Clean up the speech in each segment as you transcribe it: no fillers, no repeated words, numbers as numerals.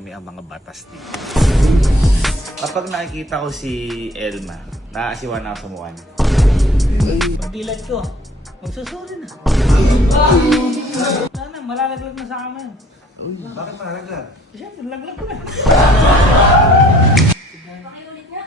Kami ang mga batas dito. Kapag nakikita ko si Elma, naasiwan ako sa mukha niya. Pag dilat ko, magsusuri na. Wala na, malalaglag na sa amin. Uy, bakit malaglag? Siyempre, laglag ko na. Pakiulit nga.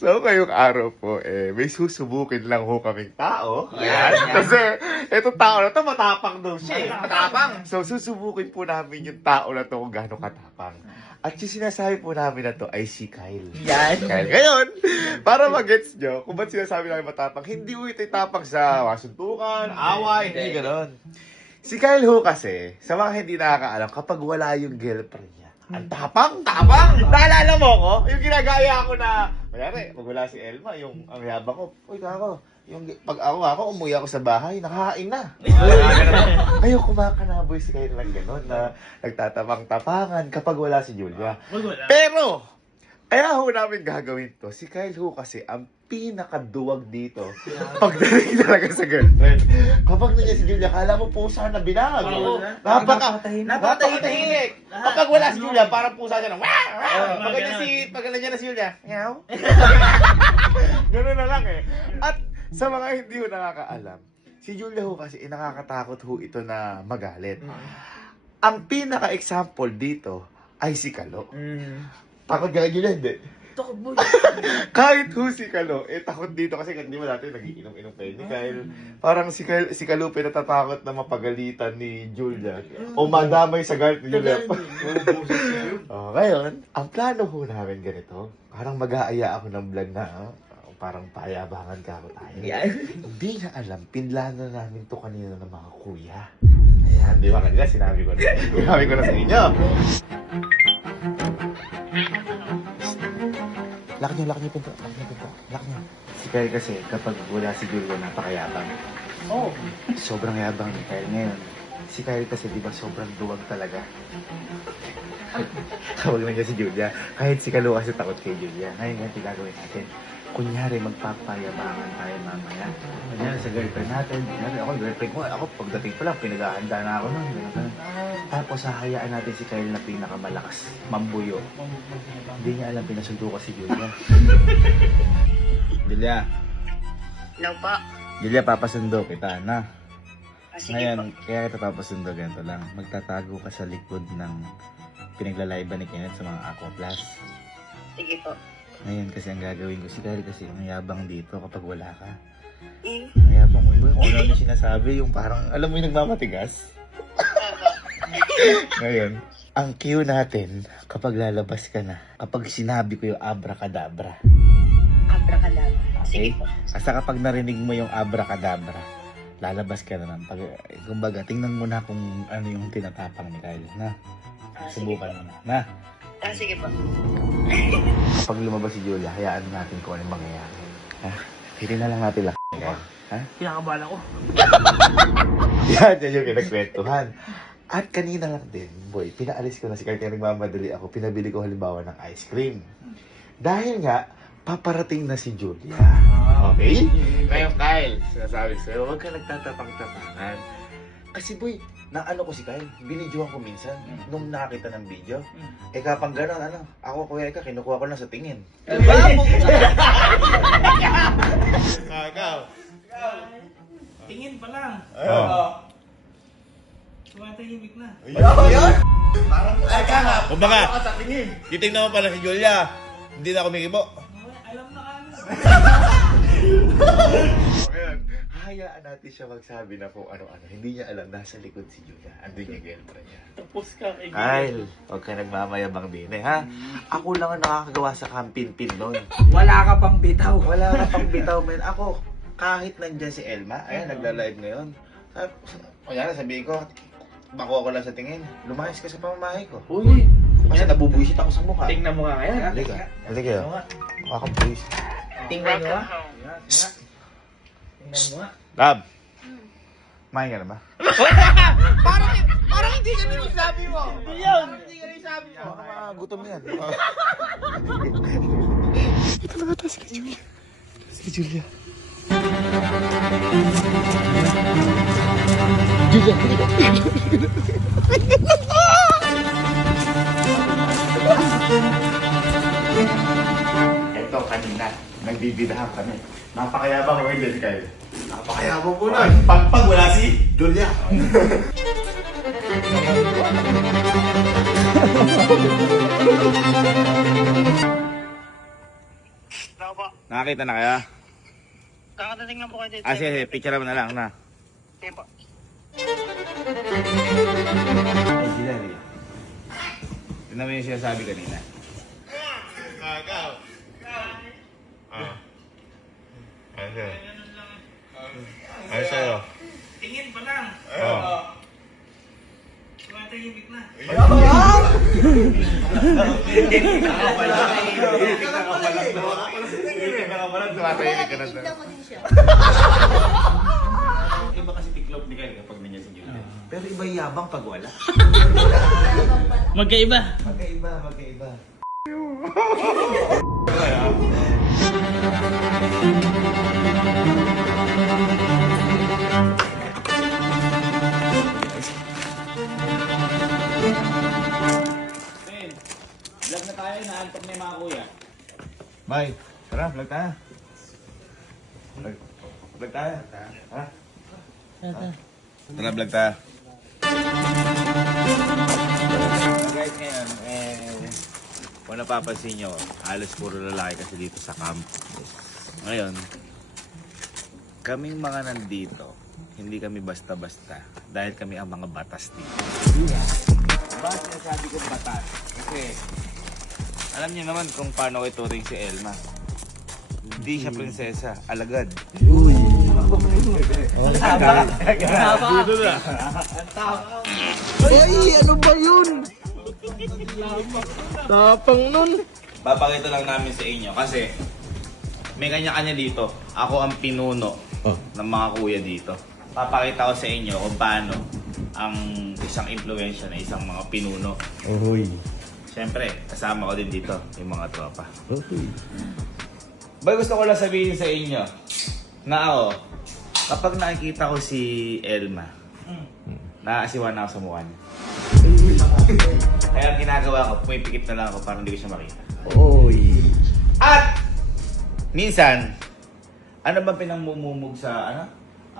So, ngayong araw po, may susubukin lang ho kaming tao. Ayan. Kasi, itong tao na to, matapang daw siya. Matapang. So, susubukin po namin yung tao na to kung gaano katapang. At yung sinasabi po namin na to ay si Kyle. Yan. Kyle. Ngayon, para mag-gets nyo, kung ba't sinasabi namin matapang, hindi ho ito tapang sa masuntukan, away, hindi ganon. Si Kyle ho kasi, sa mga hindi nakakaalam, kapag wala yung girlfriend niya, ang tapang! Tapang! Naalala mo ko? Yung ginagaya ko na, mayari, pag wala si Elma, yung ang yabang ko, uy kako, yung pag ako, umuwi ako sa bahay, nakakain na. Ayaw kumakanaboy si Kyle lang gano'n na nagtatapang-tapangan kapag wala si Julia. Pero, kaya ho namin gagawin to, si Kyle ho kasi ang pinakaduwag dito pagdating talaga sa girlfriend. Kapag nandiyan si Julia, kala mo pusa na binag. Napakatahimik. Kapag wala si Julia, parang pusa siya na pag nandiyan na si Julia, meow. Gano'n na lang eh. At sa mga hindi ho nakakaalam, si Julia ho kasi nakakatakot ho ito na magalit. Ang pinaka-example dito ay si Kalo. Takot ka kay Julia, hindi? Takot mo. Kahit ho si Kalo, takot dito kasi hindi mo natin nagiinom-inom kayo ni Kyle. Parang si Kalo pinatatakot na mapagalitan ni Julia. O madamay sa galit ni Julia. Ngayon, ang plano ho namin ganito, parang mag-aaya ako ng vlog na, parang payabangan ka ako tayo. Hindi na alam, pinlano namin to kanina ng mga kuya. Ayan, di ba kanina sinabi ko na. Sinabi ko na sa inyo. Lock niyo pinto. Lock niyo. Si Kyle kasi, kapag wala si Julia, napakayabang. Oh. Sobrang yabang ni Kyle ngayon. Si Kyle kasi, di ba, sobrang duwag talaga. Tawag na niya si Julia. Kahit si Kalo kasi takot kay Julia. Ngayon yan, pinagawin natin. Kunyari, magpapayabangan tayo mamaya. Kunyari, sa girlfriend natin. Kunyari, ako, girlfriend ko. Ako, pagdating pa lang, pinag-aanda na ako nun. Tapos, hahayaan natin si Kyle na pinakamalakas. Mambuyo. Hindi niya alam, pinasundo ka si Julia. Julia. Hello po. Julia, papasundo kita, na. Sige Ngayon, kaya kita papasundo, ganito lang. Magtatago ka sa likod ng pinaglalayban ni Kenneth sa mga Aqua Plus. Sige po. Ngayon kasi ang gagawin ko, si Kyle kasi ang yabang dito kapag wala ka. Ang yabang mo, kung ano yung sinasabi, yung parang, alam mo yung nagmamatigas? Ngayon, ang cue natin, kapag lalabas ka na, kapag sinabi ko yung abracadabra. Abracadabra. Sige Okay? po. Basta kapag narinig mo yung abracadabra, lalabas ka na lang. Kumbaga, tingnan mo na kung ano yung tinatapang ni Kyle. Na, subukan mo na. Sige po. Kapag lumabas si Julia, hayaan natin kung anong mangyayari. Ha? Hindi na lang natin lakay. Ha? Pinakabala ko. Yan yung pinagkwentuhan. At kanina lang din, boy, pinaalis ko na si Kyle kaya nagmamadali ako. Pinabili ko halimbawa ng ice cream. Dahil nga, paparating na si Julia. Okay? Ngayon, Kyle, sinasabi sa'yo, huwag ka nagtatapang-tapangan. Kasi boy, naano ko si Kyle, binidyohan ko minsan, nung nakita ng video. Kapag gano'n, ako kuya ka, kinukuha ko lang sa tingin. Ikaw. Tingin pa lang. Tumatahimik na. Kumbaga, titignan mo pala si Julia, hindi na ako mikibo. Alam na kami. Ayan, hayaan natin siya magsabi na kung ano-ano. Hindi niya alam, nasa likod si Julia. Andun yung girlfriend niya. Tapos ka kay Kyle, huwag ka nagmamayabang din ha. Ako lang ang nakakagawa sa kampin-pin nun. Wala ka pang bitaw. Wala ka pang bitaw, men. Ako, kahit nandyan si Elma, ayan, nagla-live ngayon. Kaya sabihin ko, makuha ko lang sa tingin. Lumayas ka sa pamamahay ko. Uy. Kasi nabubuisit ako sa mukha. Tingnan mo nga ngayon. Halika. Halika. Makabubuisit. Tingnan mo nga. Tingnan mo nga. Lab! Mahin ka na ba? Parang hindi ka nang sabi mo. Hindi yun. Hindi ka nang sabi mo. Baka gutom yan. Ito lang ata si Julia. Si Julia. Ito kanina, nagbibidahan kami. Napakayabang ko hindi, Kyle. Napakayabang po na. Pag wala si Julia. Tao po. Nakakita na kaya? Kakadating lang po kayo dito. Sige, picture mo na lang na. Sige po. Ay, sila rin. Tignan mo yung sinasabi kanina. Kagaw. Ano sa'yo? Ano sa'yo? Tingin pa lang. Oo. Tumatahimik na. Tumatahimik ka na. Iba kasi tiklop ni Kyle kapag nandiyan si Julia. Pero iba yabang pag wala. Magkaiba. Magkaiba. Ben, vlog na tayo, naantok na yung mga kuya. Bye. Tara, vlog tayo. Vlog tayo. Ha? Tara, vlog tayo. Guys, ngayon, kung napapansin nyo, halos puro lalaki kasi dito sa camp. Ngayon, kaming mga nandito, hindi kami basta-basta dahil kami ang mga batas dito. Bakit sinasabi kong batas? Kasi, alam niyo naman kung paano ituring si Elma. Hindi siya prinsesa, alagad. Papakita lang namin sa inyo kasi may kanya-kanya dito. Ako ang pinuno ng mga kuya dito. Papakita ko sa inyo kung paano ang isang impluwensya na isang mga pinuno. Siyempre, kasama ko din dito yung mga tropa. Ba gusto ko lang sabihin sa inyo na ako, kapag nakikita ko si Elma, naaasiwan na ako sa mukha niya. Kaya ang ginagawa ko, pumipikit na lang ako para hindi ko siya makita. At minsan, ano ba pinangmumumog sa ano?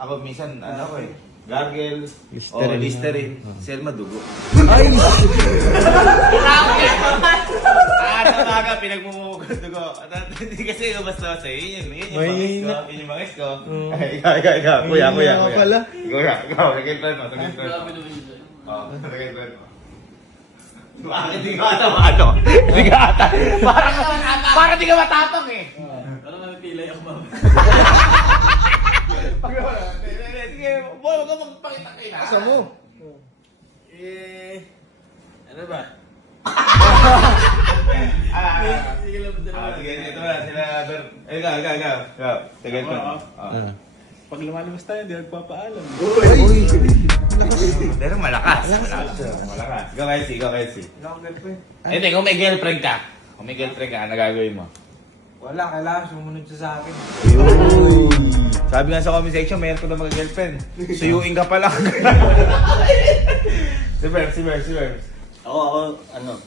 Ako minsan, ano ko eh, gargle, o Listerine, si Elma dugo. Ano mga pinagmumumog sa dugo? Hindi kasi yung basta-basta, yun yung bangis ko. Ay, ikaw, kuya. Ikaw, nagkintran mo. Bakit di ka ata Parang di ka matapang eh. Parang napipilay ako ba? Sige, huwag ka magpakita kayo na. Asa mo? Ano ba? Sige lang, ito na, sila, ikaw. Tigil ko. Pag lumalabas tayo, hindi nagpapaalam. Pero malakas. Ikaw, Kelsey. Hindi, kung may girlfriend ka, ano gagawin mo? Wala, kailangan sumunod siya sa akin. Sabi nga sa comment section, mayroon ko na mga girlfriend. Suyuin ka pa lang. Si Verbs. Ako, ano,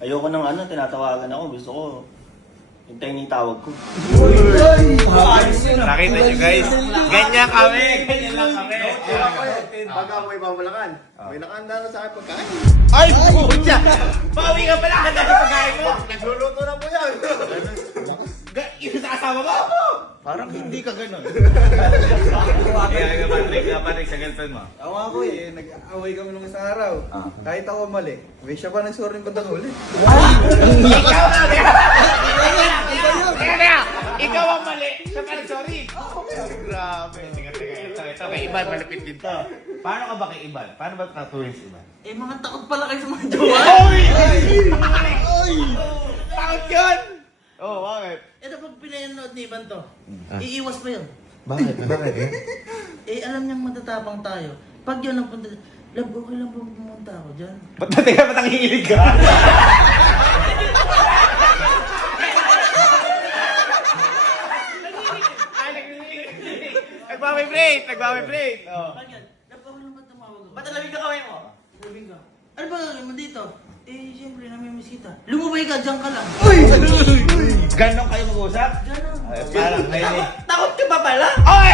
ayoko ng ano, tinatawagan ako. Gusto ko, hintayin yung tawag ko. Nakita nyo guys, ganyan lang kami. Baga mo ibabalakan. May nakanda na sa akin pagkain. Ay, pucha! Bawi ka pala, handa sa pagkain mo. Nagluluto na po yan. Yung sa asawa mo? Parang hindi ka ganun. Kaya Patrick, sa girlfriend mo. Ako nga po eh, nag-away kami nung isang araw. Kahit ako mali, may siya pa nag-sorry ng bandang huli. Ikaw ang mali. Siya pa sorry. Grabe. Ito, kay Iban, malapit din to. Paano ka ba kay Iban? Paano ba natuloy si Iban? Mga takot pala kayo sa mga jowa. Takot yun! Oh, bakit? Ito pag pinanood ni Ivan to, iiwas pa yun. Bakit? Alam niyang matatapang tayo. Pag yun ang punta, love, okay lang ba pumunta ako dyan? Ba't nangihilig ka? Nagbabibrate! Oh. Pag yan, love, okay lang ba tumawag ako? Ba't alamig ka kamay mo? Labing ka. Ano ba gagawin mo dito? Eh, siyempre, namimiss kita. Lumubay ka, dyan ka lang. Ganon kayo mag-usap? Ganon. Ay, parang ngayon eh. Takot ka ba pala? Oy!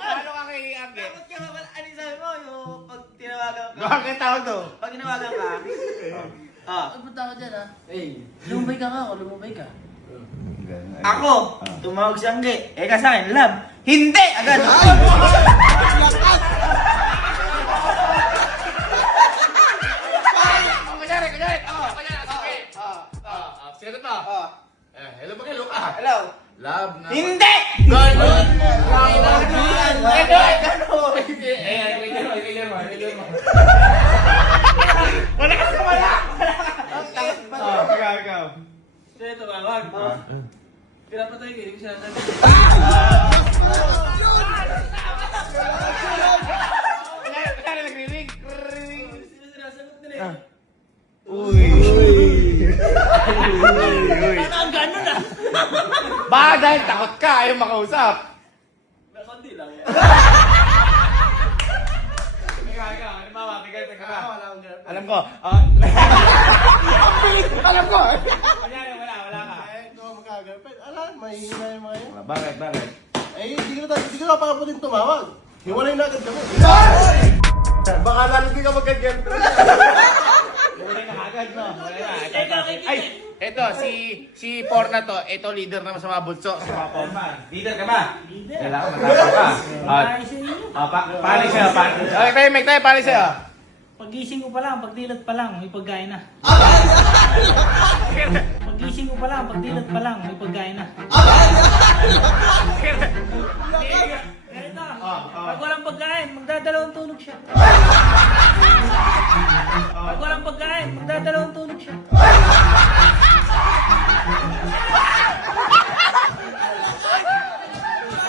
Ano ka kay Angge? Takot ka ba pala? Ano yung sabi mo? Yung pag tinawagan ka? Bakit tawag to? Pag tinawagan ka? Ah. Punta ka dyan, ha? Lumubay ka ako, lumubay ka. Ako, tumawag si Angge. Eh ka sa akin, love. Hindi! Agad! Kunyari. Sino to? Hello ba kayo? Hello? Love na. Hindi! Ganon! Wala ka sa wala! Ikaw. Sino tumawag? Pinapatay ka, hindi ko sinasabi. Kunyari nagre-ring. Sino sinasagot nila eh? Uy. Ano ang gano'n ah? Baka dahil takot ka, ayaw makausap. Konti lang. Ikaw, halimbawa, may girlfriend ka ba? Wala akong girlfriend. Alam ko. Alam ko. Kunyari, wala ka. Ito magka-girlfriend. Alam, mahihina yung mga yun. Bakit? Hindi ko na pakaputin tumawag. Hiwalay na agad kami. Baka lalo di ka magka-girlfriend. Wala na agad, no? Wala na. Ay, eto, si Porna to, ito leader naman sa mga bunso, sa mga Porma. Leader ka ba? Leader. Wala ka, matapos ka. Ay, sa inyo. Paano sa'yo? Okay, tayo, paano sa'yo? Pagising ko pa lang, pagdilat pa lang, may pagkain na. Pagising ko pa lang, pagdilat pa lang, may pagkain na. Ganito, pag walang pagkain, magdadalawang tulog siya. Pag walang pagkain, magdadalawang tulog siya.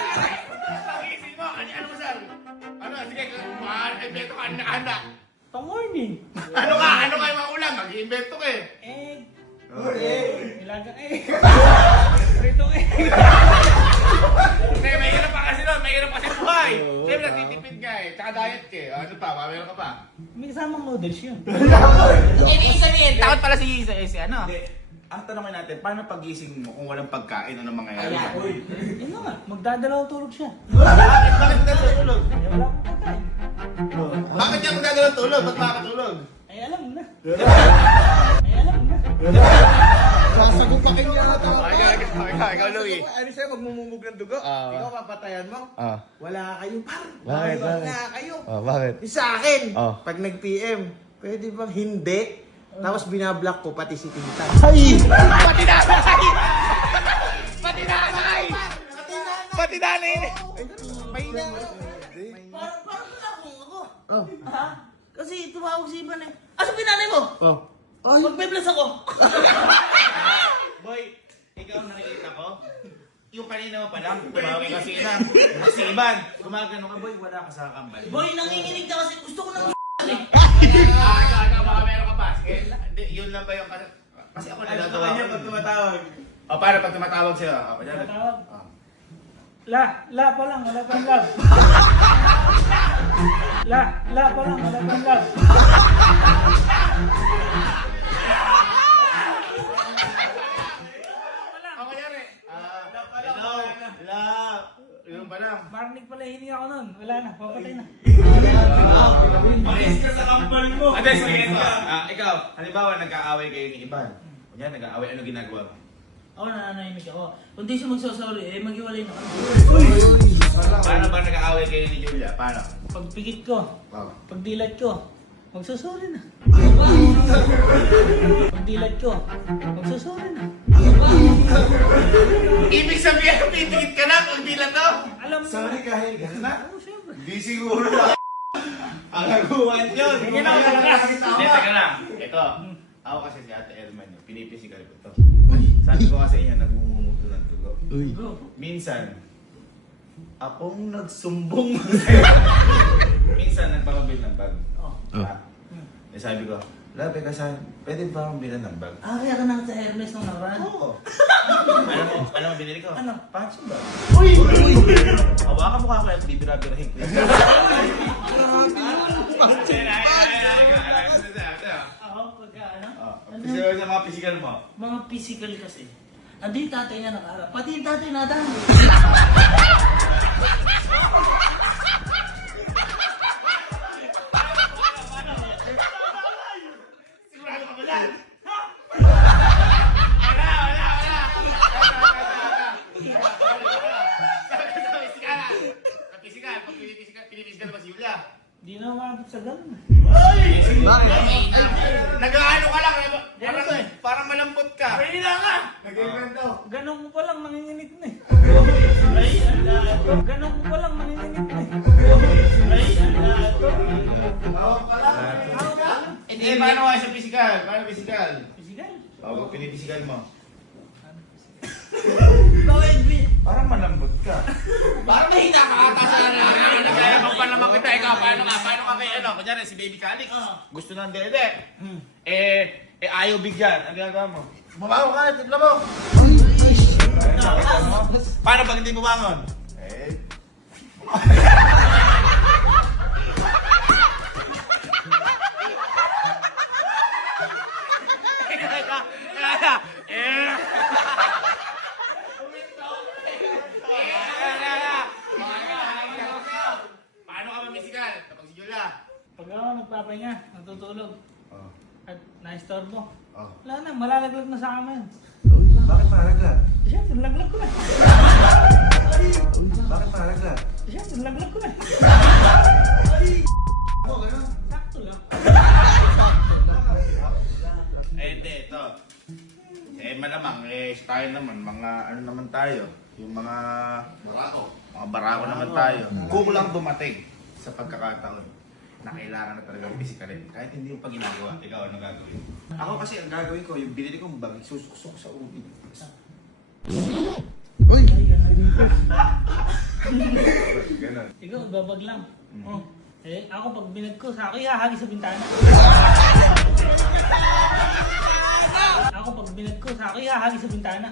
Pagising mo, ano mo, sir? Ano, sige, mag-invento ka na anak. Pang-morning. Ano ka yung mga ulam? Mag-invento ka eh. Egg. Nilaga egg. Prito egg. Hindi, may hirap pa kasi nun, may hirap kasi buhay. Siyempre, natitipid ka eh, tsaka diet ka eh. Ano pa, meron ka pa? May kasamang noodles yun. Ibig sabihin, takot pala si ano? Hindi. Ang tanongin natin, paano pagising mo kung walang pagkain? Ano mangyayari? Yun na nga, magdadalawang tulog siya. Bakit natutulog? Eh, wala akong pagkain. Bakit niya magdadala tulog? Ba't makakatulog? Ay, alam mo na. Ay, alam mo na. Sasagupakin niya na ito. Ikaw, Louie. Ano sa'yo, magmumugog ng dugo? Ikaw papatayan mo? Wala kayo par. Bakit? Wala kayo. Bakit? Yung sa akin, Oh. pag nag-PM, pwede bang hindi? Tapos binablock ko pati si Tita. Pati nanay! Mahina nga. Parang wala akong ako. Oh. Ha? Kasi tumawag si Ivan eh. Asa pinanay mo? Oh. Magbe-bless ako. Boy, ikaw nakikita ko. Yung kanina mo pa lang, tumawag ka si Ina. Si Ivan, gumagano ka, boy, wala ka sa kambal. Boy, nanginginig ka kasi gusto ko ng eh. Ikaw, baka meron ka pa. Sige, hindi, yun lang ba yung... Kasi ako nagagawa ko. pag tumatawag? O, paano pag tumatawag siya? O, kunyari. Tawag. La pa lang, wala pang love. La pa lang, wala pang love. O, kunyari. Hello. Yun pa lang. Marinig pala hininga ako nun. Wala na, papatay na. Malis ka sa kambal mo! Ate, sige ito. Ikaw, halimbawa nag-aaway kayo ni Ivan. Kunyari, nag-aaway, ano ginagawa mo? Ako nananahimik ako. Kung di siya magsasorry, eh maghiwalay na kami. Paano ba nag-aaway kayo ni Julia? Paano? Pagpikit ko, pagdilat ko, magsasorry na. Pagdilat ko, magsasorry na. Ibig sabihin, pipigit ka na pag bilang to? Alam mo Sorry kahit gano'n na. Oo, syempre. Di siguro na. Ang aguan yun. Ganyan ako kalakas. Hindi, teka lang. Ito. Ako kasi si Ate Elman, pinipisikal ko to. Sabi ko kasi niya, nagmumumuto ng dugo. Bro, Minsan, akong nagsumbong. Minsan, nagpapabili ng bag. oh. Eh, sabi ko, Labi ka saan, pwede ba akong bilan ng bag? Kaya ka na sa Hermes nung nakaraan. Oo. Alam mo binili ko? Ano? Pancho bag. Uy! O, Hawakan mo ka ako, bibira-birahin ko. Ako, pagka ano? Physical sa mga physical mo. Mga physical kasi. Andi yung tatay niya nakaharap. Pati yung tatay nadaan. Sigurado ka ba yan? Sa physical, pag pinipisikal ba si Yulia? Di na umabot sa ganun. Nag-ano ka lang, parang malambot ka. Mahina ka! Ganun ko pa lang nanginginig na eh. Ganun ko pa lang nanginginig na eh. Hindi, paano nga sa physical? Paano physical? Physical? Oo, pinipisikal mo. Bakit, B? Parang malambot ka. Parang mahina ka. Nagayabang pa naman kita. Ikaw, paano ka kay ano? Kunyari, si Baby Calix. Gusto ng dede. Ayaw bigyan. Ang ginagawa mo? Bumangon ka, tignan mo. Paano pag hindi bumangon? Paano ka mamisikal kapag si Julia? Pag ako nagpapahinga, natutulog, at na-istorbo, Oh. wala na, malalaglag na sa amin. Bakit malaglag? Siyempre, laglag ko na. Bakit malaglag? Siyempre, laglag ko na. Sakto lang. Hindi, ito. Malamang, tayo naman, mga ano naman tayo, yung mga barako naman tayo. Kung lang dumating sa pagkakataon na kailangan na talagang physikalin, kahit hindi yung pag ginagawa, ikaw ano gagawin? Ako kasi ang gagawin ko, yung binili kong bag, susuksok sa ubi. Ganon. Ikaw, babag lang. Oh. Ako pag binag ko, sa akin hahagi sa bintana. Ako pag binag ko, sa akin hahagi sa bintana.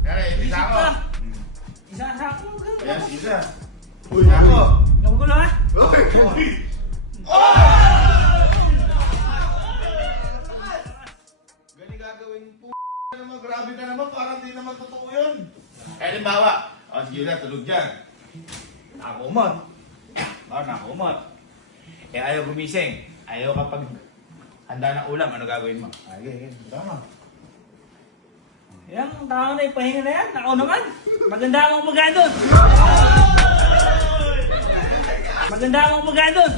Kaya, isa ako. Pa. Isa sa ako. Ayan, isa. Isa ako. Nagugulo ha? Gani gagawin po naman, grabe ka naman, parang di naman totoo yun. Halimbawa, si Julia tulog dyan. Nakakumot. Nakakumot. Ayaw gumising. Ayaw kapag handa ng ulam, ano gagawin mo? Ay, tama. Yan, ang tao na ipahinga na yan. Ako naman. Maganda akong maga doon. Maganda akong maga doon.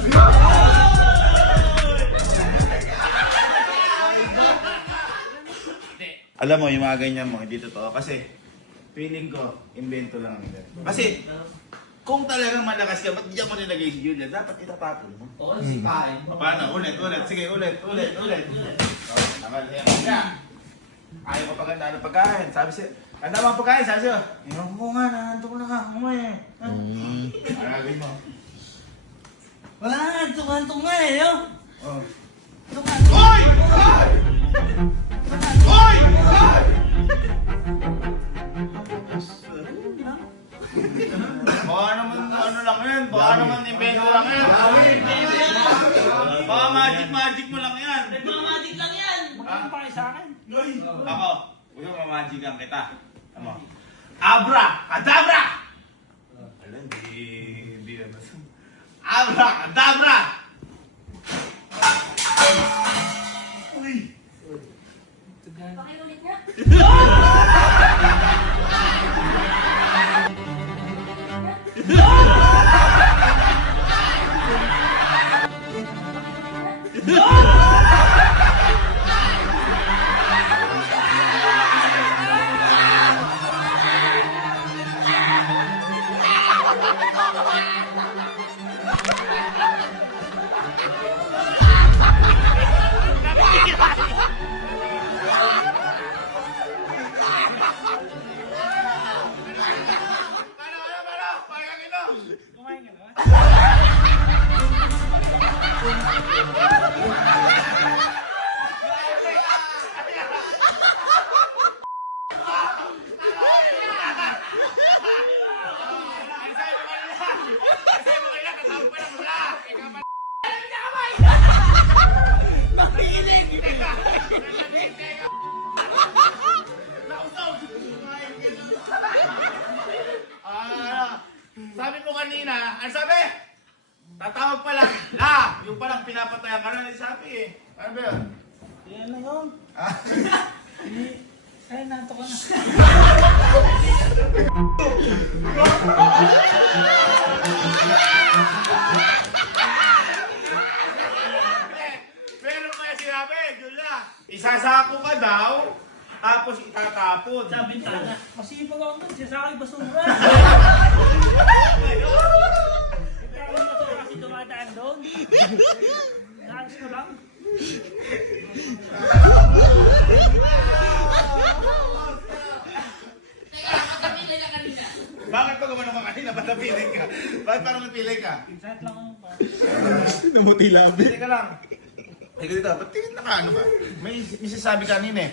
Alam mo, yung mga ganyan mo, hindi totoo. Kasi, feeling ko, invento lang ang ganyan. Kasi, kung talagang malakas ka, ba't di ako nilagay si Julia? Dapat itatapon mo. Oo, sipain. Paano? Ulit. Sige, ulit. Naman, yan. Ayaw ko paganda ng pagkain. Sabi siya, ganda mga pagkain. Sabi siya, inom ko nga, nahantok na ako eh. Ano gagawin mo? Wala nga, tukantok nga eh. Yo. Oh. Tukantok. Hoy! Hoy! Baka naman ano lang yan. Baka naman invento lang yan. Baka magic mo lang yan. Nagmamagic lang yan. Bakit pa kayo sa akin? Ako, gusto mamagican kita. Ano? Abra! Kadabra! Alam, di ano. Abra! Kadabra! Uy! Pakiulit nga. Paano? Parang ino! Kumain ka na? Sabi mo kanina, ano sabi? Tatawag pa lang, la! Yung palang pinapatayan ka na, sabi eh. Ano ba yun? Yan na yun. Ay, nato ko na. Pero kaya sinabi, Julia, isasako ka daw, tapos itatapon. Sa bintana. Masipag ako nun. Siya sa akin basura. Kaya ako basura kasi dumadaan doon. Naalis ko lang. Bakit pa gumano ka kanina? Ba't napiling ka? Bakit parang napiling ka? Pinsan lang ako pa. Namuti labi. Teka lang. Teka dito, ba't tingin nakaano ka? May sasabi kanina eh.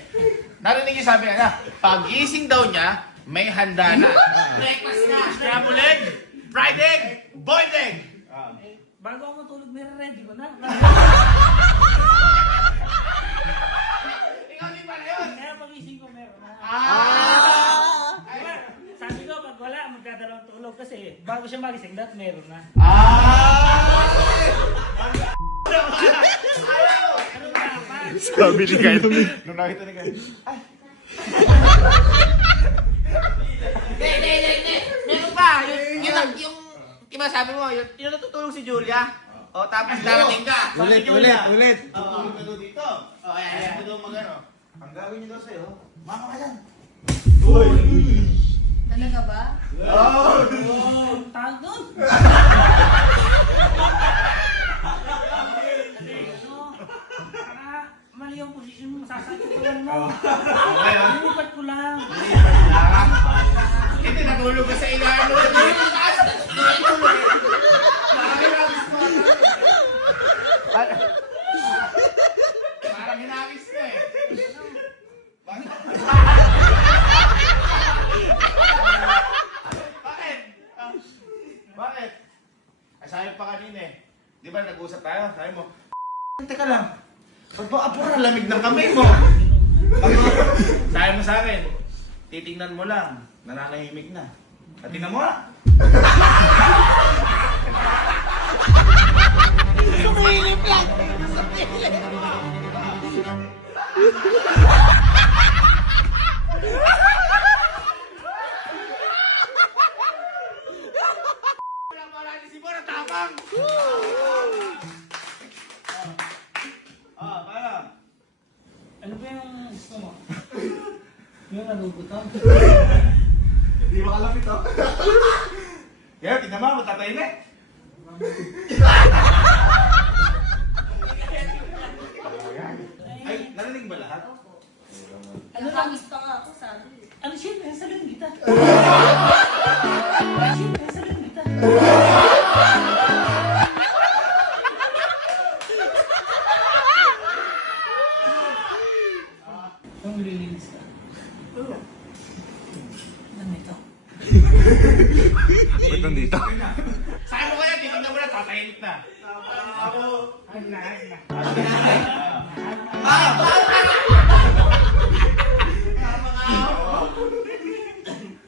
Narinig yung sabi niya, pag-gising daw niya, may handa na. Breakfast na! Scrambled egg, fried egg, boiled egg! Bago ako matulog, may ready ko na. Ikaw din pala yun! Kaya pagising ko meron na. Diba? Sabi ko, pag wala, magdadalawang tulog kasi bago siya magising, lahat meron na. Ano ba naman? Sabi ni Kyle. Nung nakita ni Kyle, Hindi. Meron pa. Yung diba sabi mo, yung natutulog si Julia. O, tapos darating ka. Sabi ni Julia. tutulog ka daw dito. Ayan mo daw mag-ano. Ang gagawin niyo daw sa'yo, mama ka yan. Talaga ba? Tawag doon. Kasi, mali yung posisyon mo, masasakitan mo. Lilipat ko lang. Hindi, natulog ka sa ilano. Parang hinakis na eh. Bakit? Bakit? Ay, sabi pa kanina eh. Di ba nag-usap tayo? Sabi mo, teka lang. Ba't ba apura lamig ng kamay mo? Sabi mo sa akin, titingnan mo lang, nananahimik na. At tingnan mo na. Sumilip lang. Walang paralisin mo, natapang! Parang. Ano ba yung gusto mo? Yung nagugutom? Hindi makalapit oh. Kaya, tingnan mo, matatay na eh. Ay, narinig ba lahat? Nakamiss pa nga ako, sabi. Ano siya? Sasabihin kita. Ano siya? Sasabihin kita. Kung nililinis ka. Ano ito? Ba't nandito? Sabi mo kaya, titignan mo na, tatahimik na. Ay na.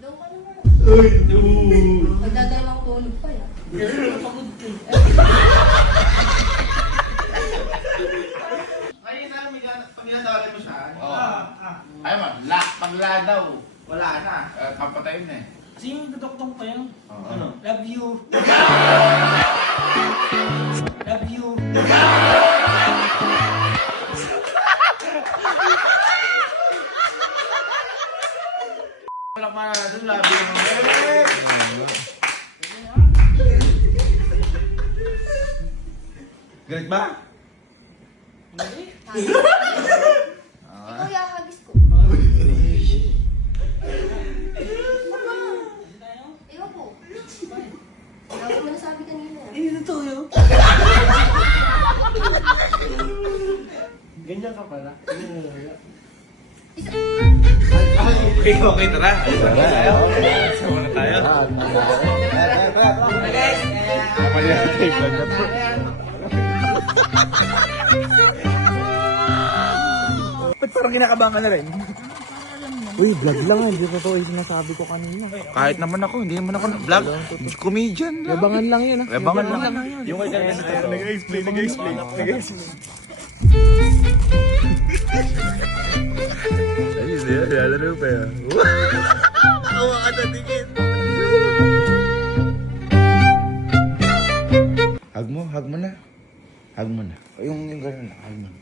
Daw ka naman. Magdadalawang tulog pa yan. Pagod ko. Ngayon na, pag tinatawagan mo siya, ayaw mo, pagla daw, wala na, papatayin na eh. Kasi yung dodoktong pa yan. Ano? Love you. Love you. Walang mananalo, labi naman. Galit ba? Hindi. Ikaw yakagis ko. Tayo? Ewan ko. Lagi mo nasabi kanina. Hindi na tuyo. Ganyan ka pala. Okay, tara. Tara tayo. Sama na tayo. Mali ang tape lang na to. parang kinakabahan ka na rin. Uy, vlog lang eh. Hindi totoo yung sinasabi ko kanina. Kahit naman ako, hindi naman ako vlog. Comedian lang. Yabangan lang yun ah. Yabangan lang. Yung kay Kalina sa totoo. Nag-explain. Ayun, nalaro pa yan. Awa ka na tingin. Hug mo na. Hug mo na. Yung gano'n na, hug mo na.